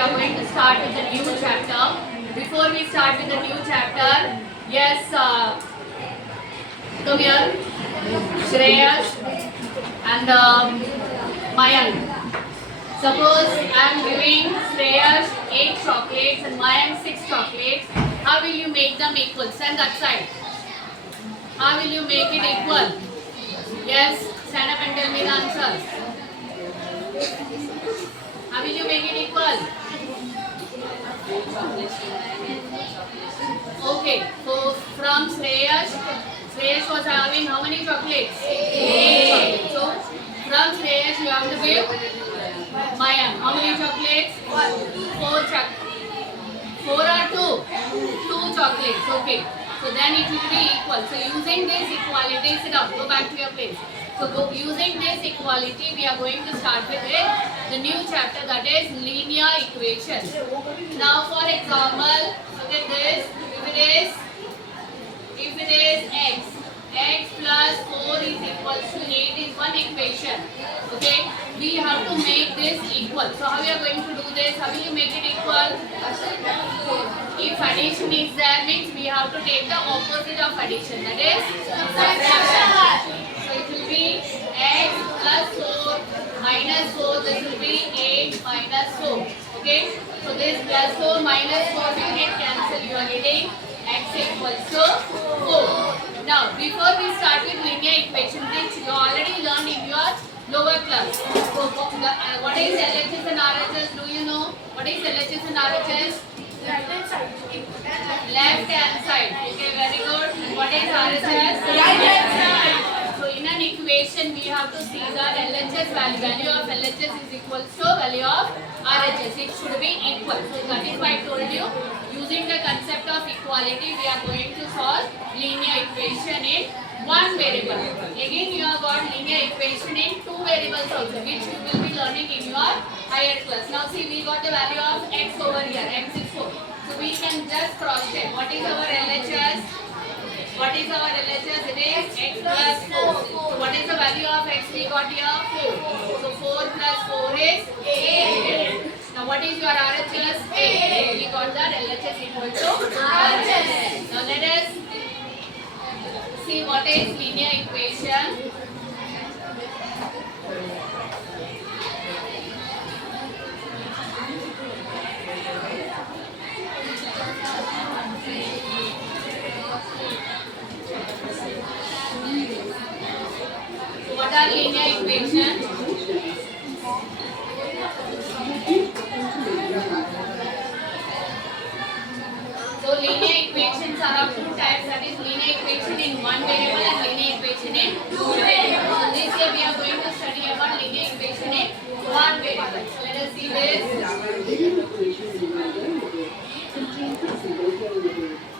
are going to start with the new chapter. Before we start with the new chapter, yes, come here, Shreyas and Mayank. Suppose I am giving Shreyas 8 chocolates and Mayank 6 chocolates. How will you make them equal? Stand that side. How will you make it equal? Yes, stand up and tell me the answers. How will you make it equal? Okay, so from Shreyas was having how many chocolates? 8 chocolates. So from Shreyas you have to give Mayank. How many chocolates? 4 chocolates. 4 or 2? 2 chocolates. Okay. So then it will be equal. So using this equality, sit up. Go back to your place. So using this equality, we are going to start with the new chapter, that is linear equations. Now for example, look at this. If it is x plus 4 is equal to 8 is one equation. Okay, we have to make this equal. So how we are going to do this? How will you make it equal? If addition is there, means we have to take the opposite of addition, that is subtraction. So it will be x plus 4 minus 4, this will be 8 minus 4. Okay, so this plus 4 minus 4 will get cancelled. You are getting x equals to 4. Now, before we start with linear equation, which you already learned in your lower class. So, what is LHS and RHS? Do you know? What is LHS and RHS? Left hand side. Okay, very good. What is RHS? Right hand side. So, in an equation, we have to see that LHS value of LHS is equal to value of RHS. It should be equal. So, that is why I told you. Using the concept of equality, we are going to solve linear equation in one variable. Again, you have got linear equation in two variables also, which you will be learning in your higher class. Now see, we got the value of x over here, x is 4. So we can just cross check. What is our LHS? What is our LHS? It is x plus 4. So what is the value of x we got here? 4. So 4 plus 4 is 8. Now what is your RHS? 8. We got that LHS equal to RHS. Now let us see what is linear equation. So what are linear equations? So linear equations are of two types, that is linear equation in one variable and linear equation in two variables. So this year we are going to study about linear equation in one variable. So let us see this.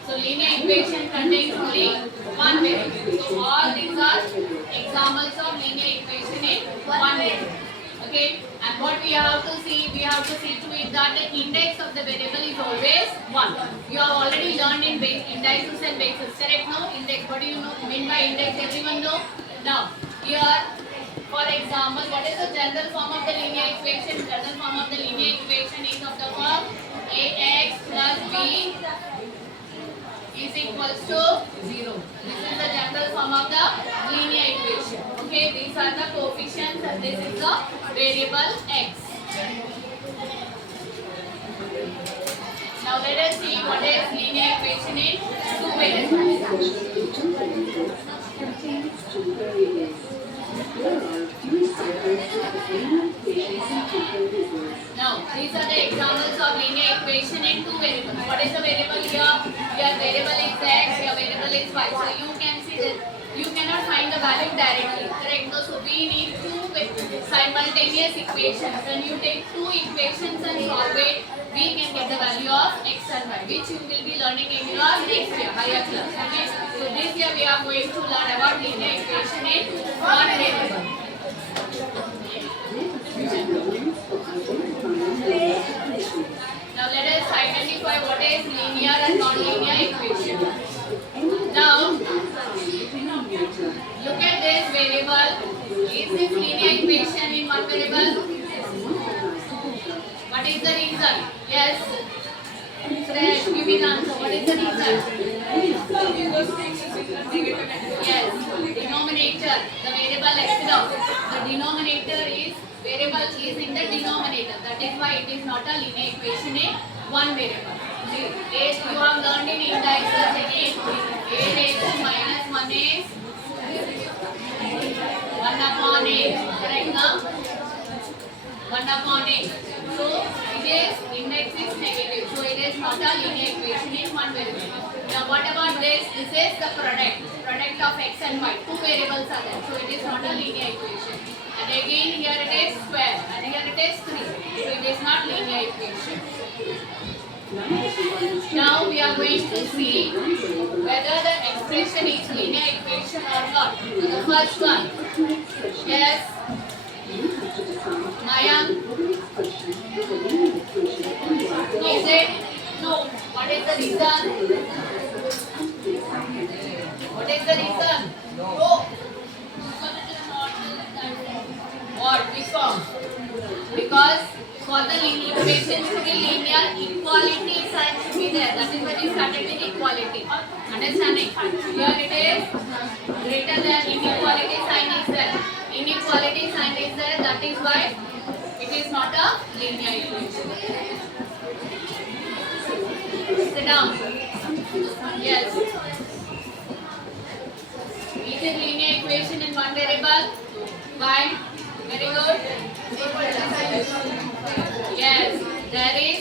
So linear equation contains only one variable. So all these are examples of linear equation in one variable. Okay, and what we have to see to it that the index of the variable is always 1. You have already learned in indices and bases, correct? No? Index, what do you know mean by index? Everyone know? Now, here, for example, what is the general form of the linear equation? General form of the linear equation is of the form ax plus b is equals to 0. This is the general form of the linear equation. Okay, these are the coefficients and this is the variable x. Now let us see what is linear equation in two variables. Now these are the examples of linear equation in two variables. What is the variable here? Your variable is x, your variable is y. So you can see that you cannot find the value directly, correct? So we need two simultaneous equations. When you take two equations and solve it, we can get the value of x and y, which you will be learning in your next year, higher class. Okay? So this year we are going to learn about linear equation in one variable. Now let us identify what is linear and non-linear equation. Now look at this variable. Is this linear equation in one variable? What What is the reason? Yes. Fresh, give me the answer. What is the reason? Yes. Denominator. The variable x. The denominator is variable is in the denominator. That is why it is not a linear equation in one variable. See, you have learned in indices again. A raised to minus 1 is 1 upon a. Correct now? 1 upon a. So it is index is negative. So it is not a linear equation in one variable. Now what about this? This is the product of x and y. Two variables are there. So it is not a linear equation. And again here it is square and here it is 3. So it is not linear equation. Now we are going to see whether the expression is linear equation or not. So the first one. Yes. Mayank. Is it? No. What is the reason? What is the reason? No. What? Because for the linear equations to be linear, equality sign should be there. That is why we started with equality. Understanding? Here it is greater than inequality sign is there. Inequality sign is there. That is why it is not a linear equation. Sit down. Yes. Is it linear equation in one variable? Why? Very good. Yes. There is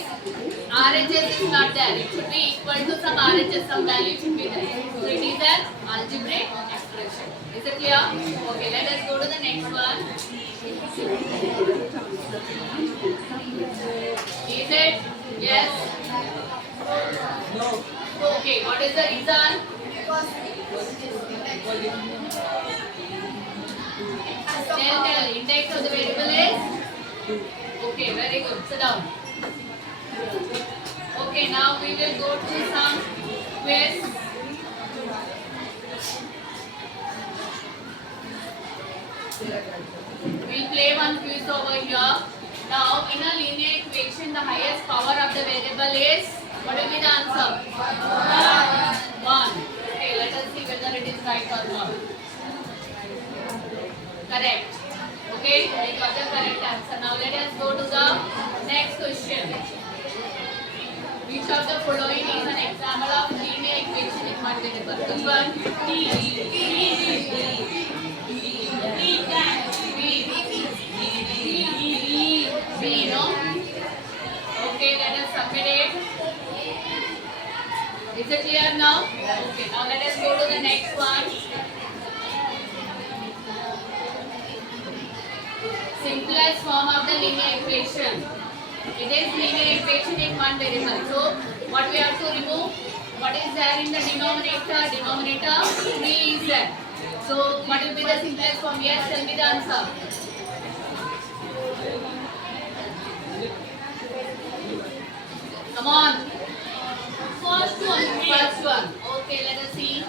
RHS is not there. It should be equal to some RHS. Some value should be there. So it is an algebraic expression. Is it clear? Okay. Let us go to the next one. Is it? Yes. No. Okay, what is the reason? Tell. Index of the variable is? Okay, very good. Sit down. Okay, now we will go to some quiz. We'll play one quiz over here. Now, in a linear equation, the highest power of the variable is? What will be the answer? 1. Okay, let us see whether it is right or not. Correct. Okay, we got the correct answer. Now let us go to the next question. Which of the following is an example of linear equation in one variable? Which one? B, no? Okay, let us submit it. Is it clear now? Okay, now let us go to the next one. Simplest form of the linear equation. It is linear equation in one variable. So, what we have to remove? What is there in the denominator? Denominator 3 is there. So, what will be the simplest form? Yes, tell me the answer. Come on. First one. Okay, let us see.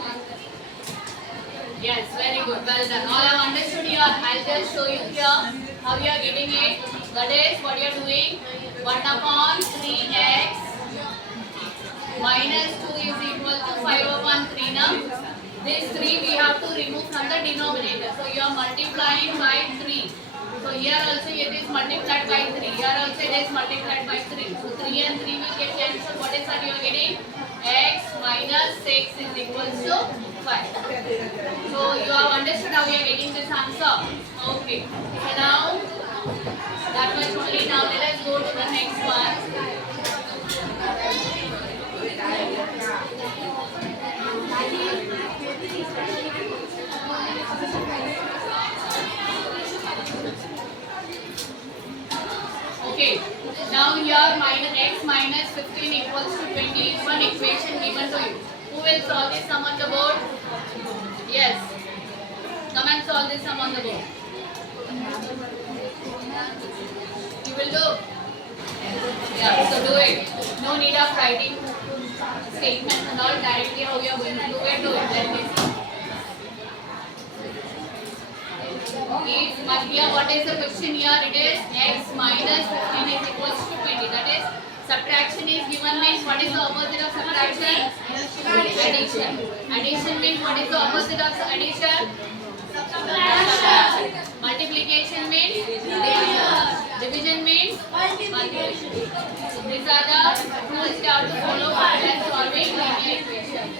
Yes, very good. Well done. All I have understood here. I'll just show you here how you are getting it. That is what you are doing. 1 upon 3x minus 2 is equal to 5 upon 3 now. This 3 we have to remove from the denominator. So you are multiplying by 3. So here also it is multiplied by 3. Here also it is multiplied by 3. So 3 and 3 will get cancelled. What is that you are getting? X minus 6 is equal to 5. So you have understood how we are getting this answer. Okay. So now that much only. Now let us go to the next one. Okay. Now here minus x minus 15 equals to 20 is one equation given to you. Who will solve this sum on the board? Yes. Come and solve this sum on the board. You will do? Yeah, so do it. No need of writing statements and all. Directly how you are going to do it. Let me see. If here, what is the question here? It is x minus 15 is equals to 20. That is, subtraction is given means what is the opposite of subtraction? Addition. Addition means what is the opposite of addition? Subtraction. Multiplication means division. Division means multiplication. So these are the rules you have to follow while solving linear equation.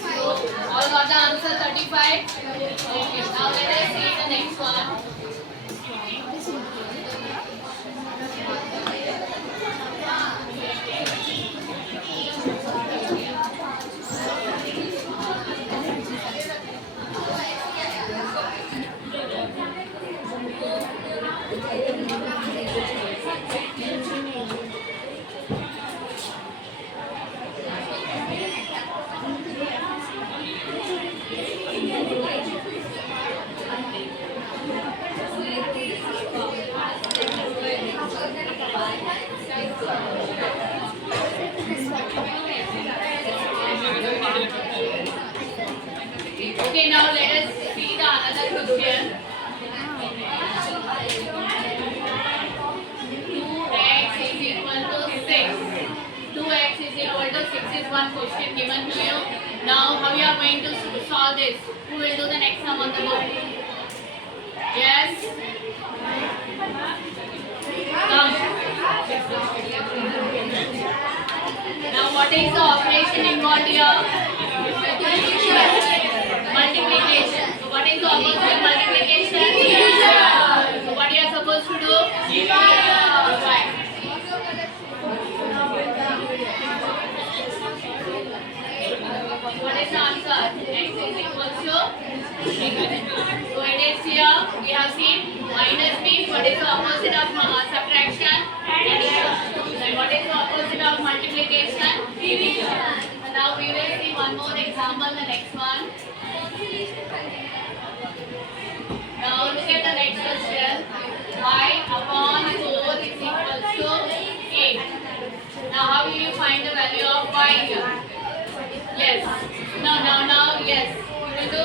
So all got the answer 35. Okay. Now let us see the next one. Okay, now let us see the another question. 2x is equal to 6. 2x is equal to 6 is one question given to you. Now how you are going to solve this? Who will do the next sum on the board? Yes? Come. Now what is the operation involved here? Multiplication. So what is the opposite of multiplication? So what you are supposed to do? Right. What is the answer? X is equal to. So it is here. We have seen minus means what is the opposite of subtraction? Addition. And what is the opposite of multiplication? Division. And now we will see one more example. The next one. Now look at the next question. Y upon 4 is equal to 8. Now how will you find the value of y here? Yes. No, yes. You will do?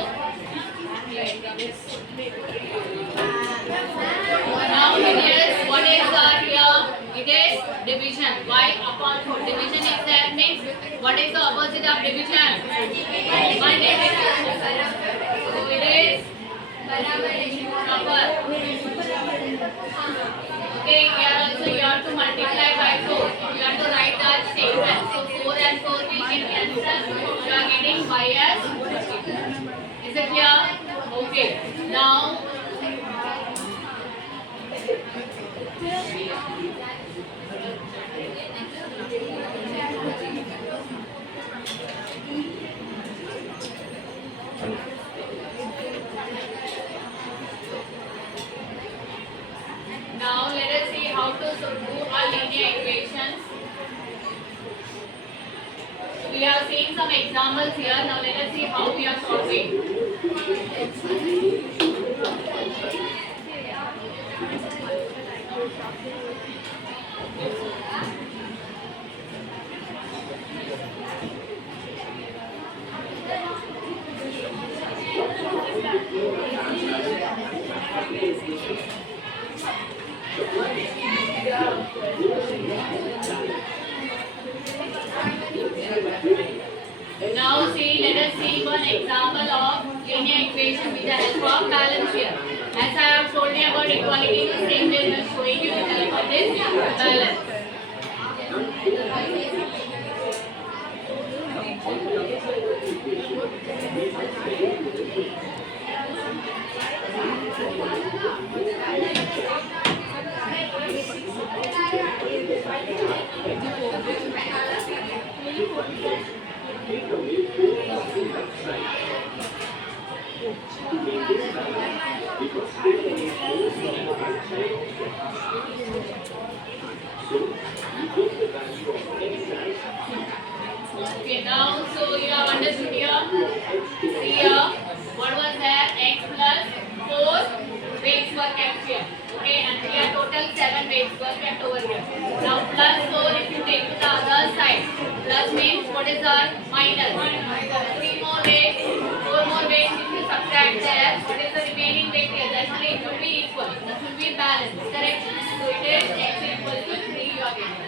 Now it is, what is here? It is division. Y upon 4. Division is that means, what is the opposite of division? Multiplication. So it is proper. Okay, here also you have to multiply by 4. You have to write that statement. So 4 and 4 will get cancelled. You are getting y as 15. Is it clear? Okay. Now let us see how to do our linear equations. We have seen some examples here. Now let us see how we are solving. Now see, let us see one example of linear equation with the help of balance here. As I have told you about equality, the same way we are showing you with the help of this balance. Okay, now so you have understood here. See here, what was there? X plus 4 weights were kept here. Okay, and here total 7 weights were kept over here. Now plus 4 if you take to the other side. Plus means what is our minus? 3 more weights, 4 more weights if you subtract there. What is the remaining weight here? That's 3. balance, correct? So it is x equal to 3 you are getting.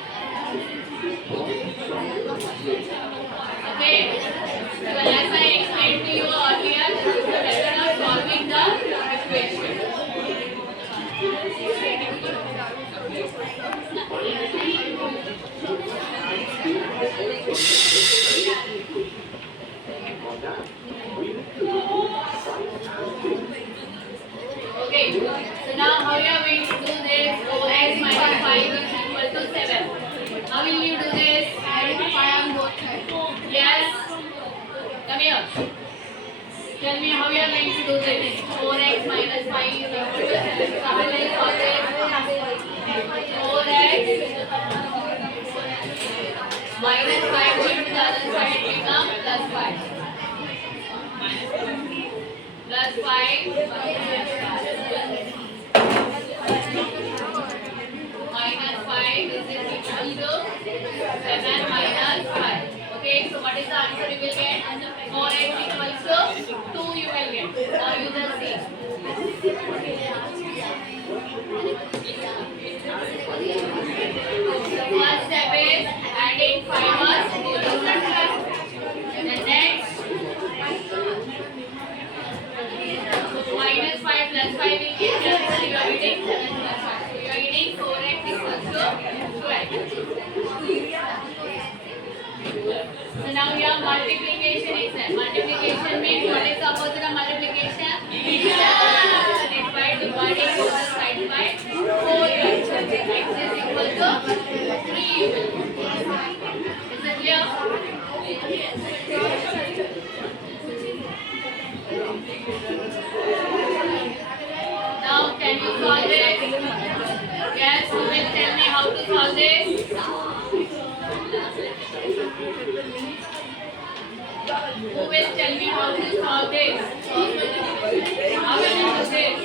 Okay, so as I explained to you earlier, this is the method of solving the equation. Okay, so now how you are going to do this? 4x minus 5 is equal to 7. How will you do this? Add 5 on both sides. Yes. Come here. Tell me how you are going to do this. 4x minus 5 is equal to 7. So how will you solve this? 4x minus 5 going to the other side become plus 5. Plus 5 minus 5 is equal to 7 minus 5. Okay, so what is the answer you will get? 4x equals to 2 you will get. Now you just see. The first step is adding 5 us both of them. The next minus 5 plus 5 will give cancel. You are getting 7 plus 5. So you are getting 4x equals to 12. So now your multiplication is there. Multiplication means what is the opposite of multiplication? Division. Divide dividing both the sides by 4. X is equal to 3. Is it clear? Now can you solve this? Yes, who will tell me how to solve this? Who will tell me how to solve this? How will you do this?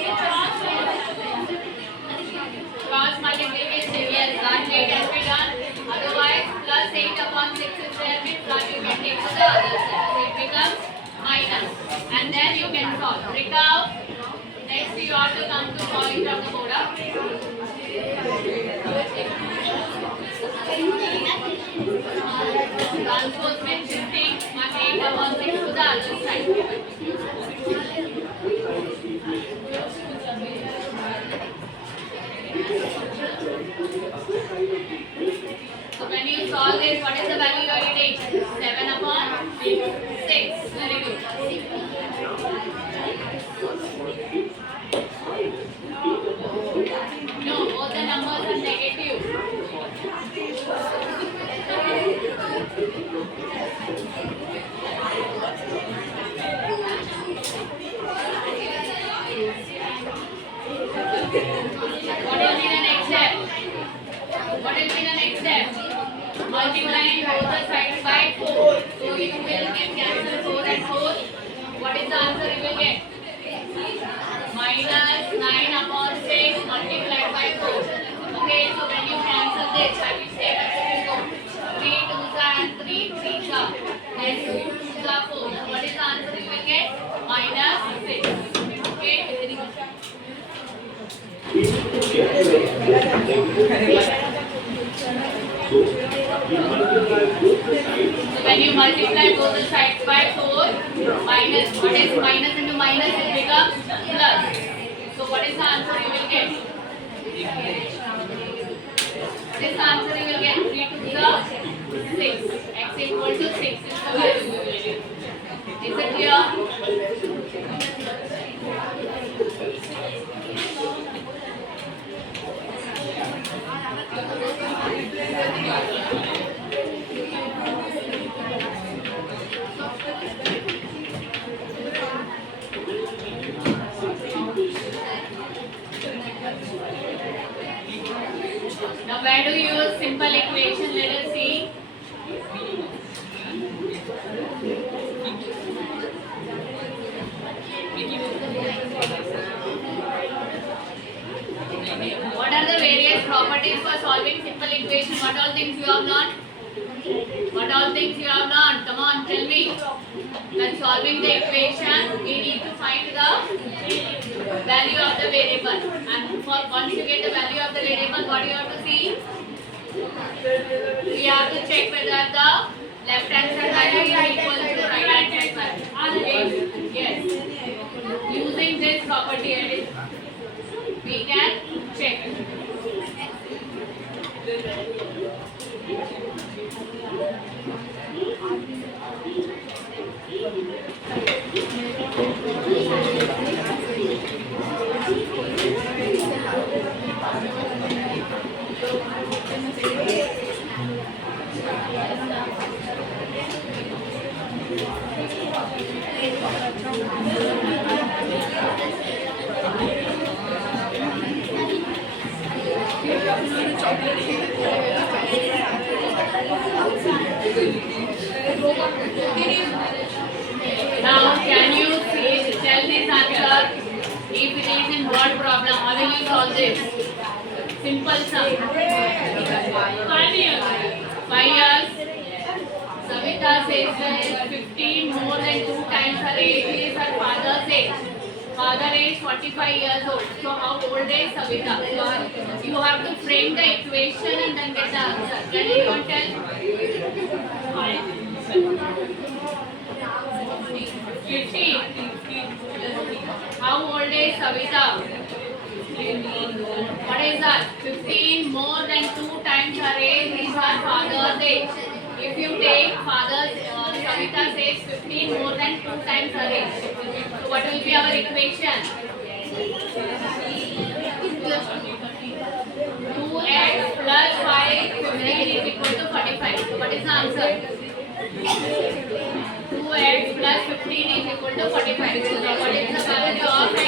Cross multiplication, yes, that way can be done. Otherwise, plus 8 upon 6 is there, means that you can take to the other side. So it becomes minus. And then you can solve. Recount. Next, you have to come to solving from the board up. Transpose means shifting 8 upon 6 to the other side. So when you solve this, what is the value you are getting? 7 upon 6. Very good. No, both the numbers are negative. What will be the next step? What will be the next step? Multiplying both the sides by 4. So you will get cancel 4 and 4. What is the answer you will get? Minus 9 upon 6 multiplied by 4. Okay, so when you cancel this, I will say that it will go 3 2s and 3 3s are. Then 2 2s are 4. What is the answer you will get? Minus 6. Okay, very good. So when you multiply both the sides by 4, minus, what is minus into minus? It becomes plus. So what is the answer you will get? This answer you will get 3 to the 6. X equal to 6 is the value you will get. Is it clear? Now where do you use simple equation? Let us see. What are the various properties for solving simple equation? What all things you have learned? What all things you have learned? Come on, tell me. When solving the equation, we need to find the value of the variable. And for once you get the value of the variable, what you have to see? We have to check whether the left hand side value is equal to right hand side value. Yes. Using this property, we can check. Now, can you see, tell this answer if it is in word problem? How will you solve this? Simple sum. 5 years. 5 years. Savita says that 15 more than 2 times her age is her father's age. Father is 45 years old. So how old is Savita? So you have to frame the equation and then get the answer. Can anyone tell? 15. How old is Savita? What is that? 15 more than 2 times her age is her father's age. If you take father's, Savita says 15 more than 2 times her age. So what will be our equation? 2x plus 5, 15 is equal to 45. So what is the answer? 2x plus 15 is equal to 45. So now what is the value of x?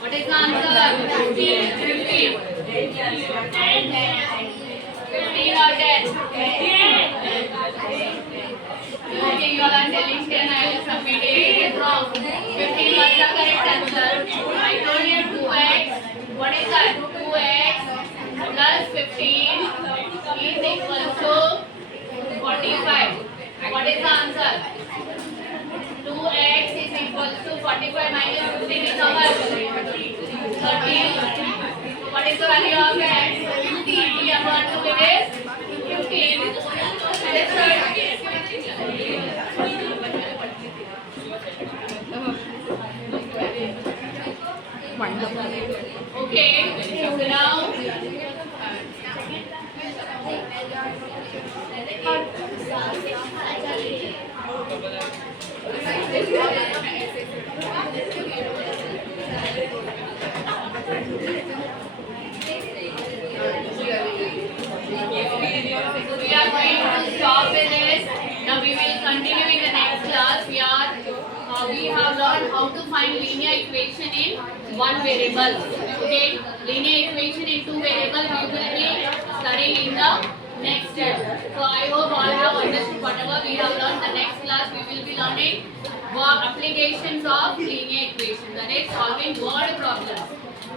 What is the answer? 15. 15. 15 or 10? Okay, you all are telling 10. I will submit it. It's wrong. 15 was the correct answer. I told you 2x. What is that? 2x plus 15 is equal to 45. What is the answer? 2x is equal to 45 minus 15 is how much? 30. What is the value of x? 50. We are going to with this 15. Let's start. Okay, so now we are going to stop with this. Now we will continue in the next class. We have learned how to find linear equation in one variable. Okay, linear equation in two variables we will be studying in the next step. So I hope all have understood whatever we have learned. The next class we will be learning applications of linear equation. That is solving word problems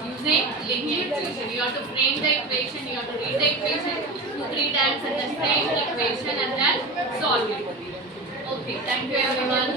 using linear equation. You have to frame the equation, you have to read the equation 2-3 times and then frame the equation and then solve it. Okay, thank you everyone.